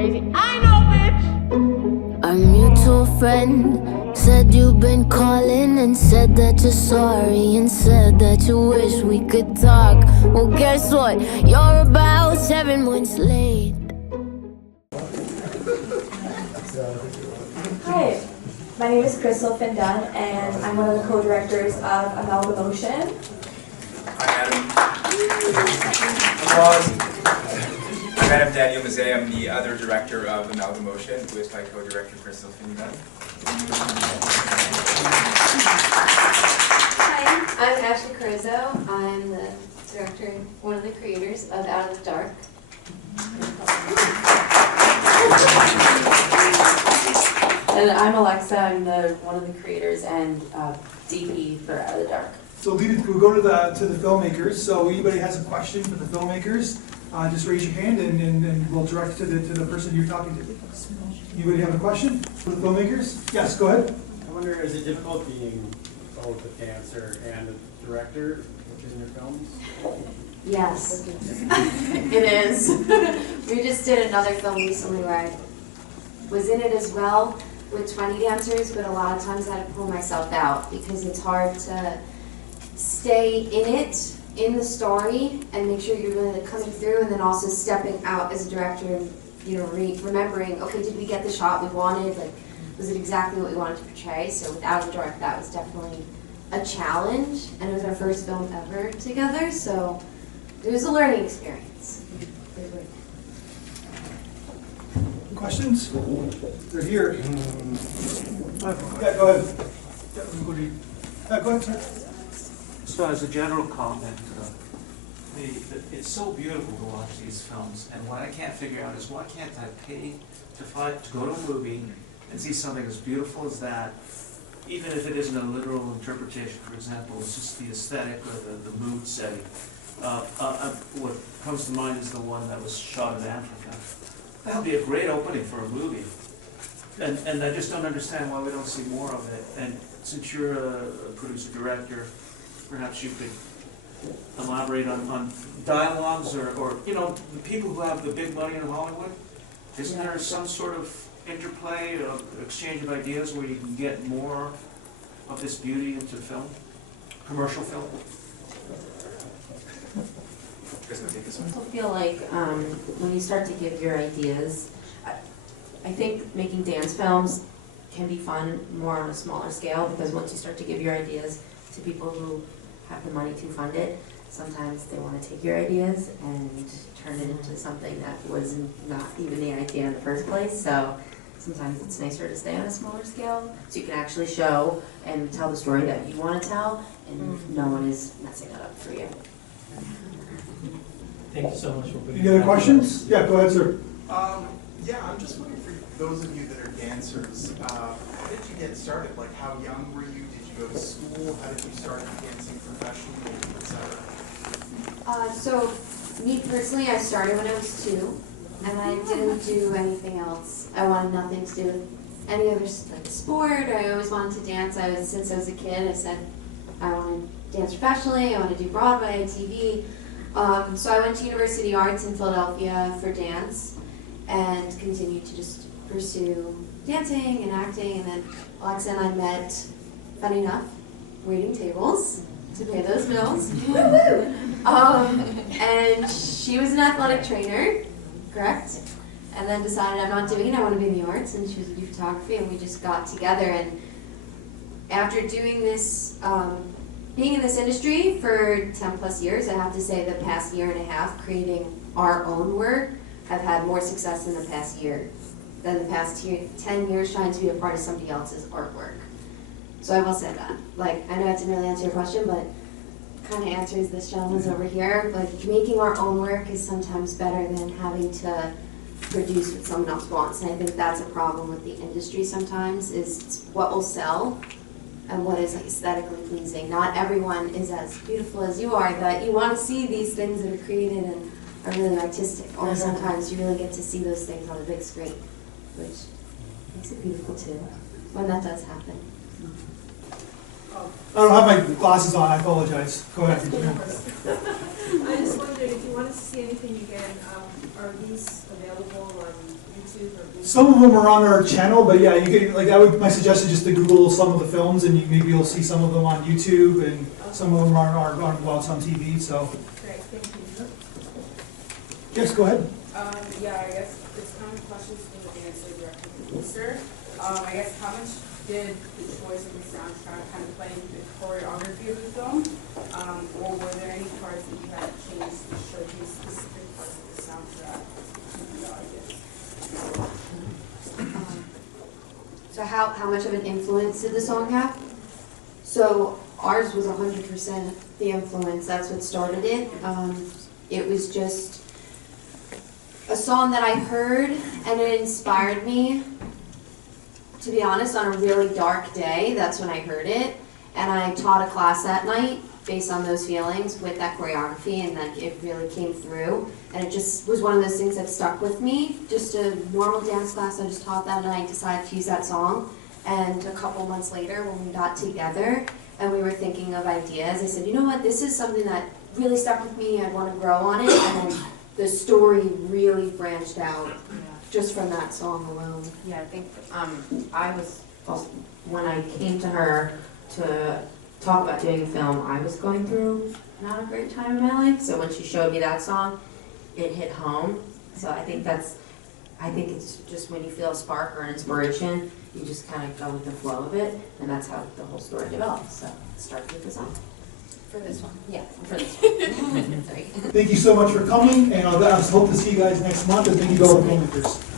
crazy. I know, bitch! Our mutual friend said you've been calling and said that you're sorry and said that you wish we could talk. Well, guess what? You're about 7 months late. Hi, my name is Crystal Findun, and I'm one of the co-directors of Amalgamotion. I'm Daniel Mazet. I'm the other director of Amalgamotion, who is my co-director, Crystal Findun. Hi, I'm Ashley Carrizo. I'm the director, one of the creators of Out of the Dark. And I'm Alexa. I'm one of the creators and DP for Out of the Dark. So we'll go to the filmmakers. So anybody has a question for the filmmakers, just raise your hand and we'll direct it to the person you're talking to. Anybody have a question for the filmmakers? Yes, go ahead. I wonder, is it difficult being both a dancer and a director in your films? Yes, it is. We just did another film recently where I was in it as well with 20 dancers, but a lot of times I had to pull myself out because it's hard to stay in it, in the story, and make sure you're really coming through, and then also stepping out as a director and remembering, okay, did we get the shot we wanted? Like, was it exactly what we wanted to portray? So with Out of the Dark, that was definitely a challenge, and it was our first film ever together, so it was a learning experience. Questions? They're here. Yeah, go ahead. Go ahead, sir. So as a general comment, it's so beautiful to watch these films, and what I can't figure out is why can't I pay to go to a movie and see something as beautiful as that, even if it isn't a literal interpretation. For example, it's just the aesthetic or the mood setting. What comes to mind is the one that was shot in Africa. That would be a great opening for a movie. And I just don't understand why we don't see more of it. And since you're a producer-director, perhaps you could elaborate on dialogues or the people who have the big money in Hollywood. Isn't there some sort of interplay, of exchange of ideas where you can get more of this beauty into film, commercial film? I also feel like when you start to give your ideas, I think making dance films can be fun more on a smaller scale, because once you start to give your ideas to people who have the money to fund it, sometimes they want to take your ideas and turn it into something that was not even the idea in the first place. So sometimes it's nicer to stay on a smaller scale so you can actually show and tell the story that you want to tell, and no one is messing it up for you. Thank you so much for being Any other questions? Yeah, go ahead, sir. Yeah, I'm just wondering for those of you that are dancers, how did you get started? Like, how young were you? Did you go to school? How did you start dancing professionally, etc.? So, me personally, I started when I was 2, and I didn't do anything else. I wanted nothing to do with any other sport. I always wanted to dance. Since I was a kid, I said I want to dance professionally. I want to do Broadway, TV. So I went to University of Arts in Philadelphia for dance and continued to just pursue dancing and acting. And then Alexa and I met, funny enough, waiting tables to pay those bills. And she was an athletic trainer, correct? And then decided I'm not doing it, I want to be in the arts, and she was in photography, and we just got together. And after doing this, being in this industry for 10 plus years, I have to say the past year and a half creating our own work, I've had more success in the past year than the past 10 years trying to be a part of somebody else's artwork. So I will say that. Like, I know I didn't really answer your question, but kind of answers this gentleman's over here. Like, making our own work is sometimes better than having to produce what someone else wants. And I think that's a problem with the industry sometimes, is what will sell and what is aesthetically pleasing. Not everyone is as beautiful as you are, that you want to see these things that are created and are really artistic. Or sometimes you really get to see those things on a big screen, which makes it beautiful too, when that does happen. I don't have my glasses on, I apologize. Go ahead. I just wondered if you wanted to see anything again, are these available on YouTube or? Some of them are on our channel, but yeah, you could, like, my suggestion is just to Google some of the films, and maybe you'll see some of them on YouTube, and some of them are on WILDsound TV, so. Great, thank you. Yes, go ahead. Yeah, I guess it's kind of questions from the dancer, director, and producer. I guess how much did the choice of the soundtrack kind of play into the choreography of the film? Or were there any parts that you had to change to showcase specific parts of the soundtrack to the audience? So how much of an influence did the song have? So ours was 100% the influence. That's what started it. It was just a song that I heard, and it inspired me. To be honest, on a really dark day, that's when I heard it, and I taught a class that night based on those feelings with that choreography, and then it really came through. And it just was one of those things that stuck with me. Just a normal dance class I just taught that night, decided to use that song. And a couple months later, when we got together and we were thinking of ideas, I said, you know what, this is something that really stuck with me, I want to grow on it. And then the story really branched out just from that song alone. Yeah, I think I was, when I came to her to talk about doing a film, I was going through not a great time in my life. So when she showed me that song, it hit home. So I think it's just when you feel a spark or an inspiration, you just kind of go with the flow of it, and that's how the whole story develops. So it started with the song. For this one. Yeah, for this one. Sorry. Thank you so much for coming, and I hope to see you guys next month, and thank you to all the filmmakers.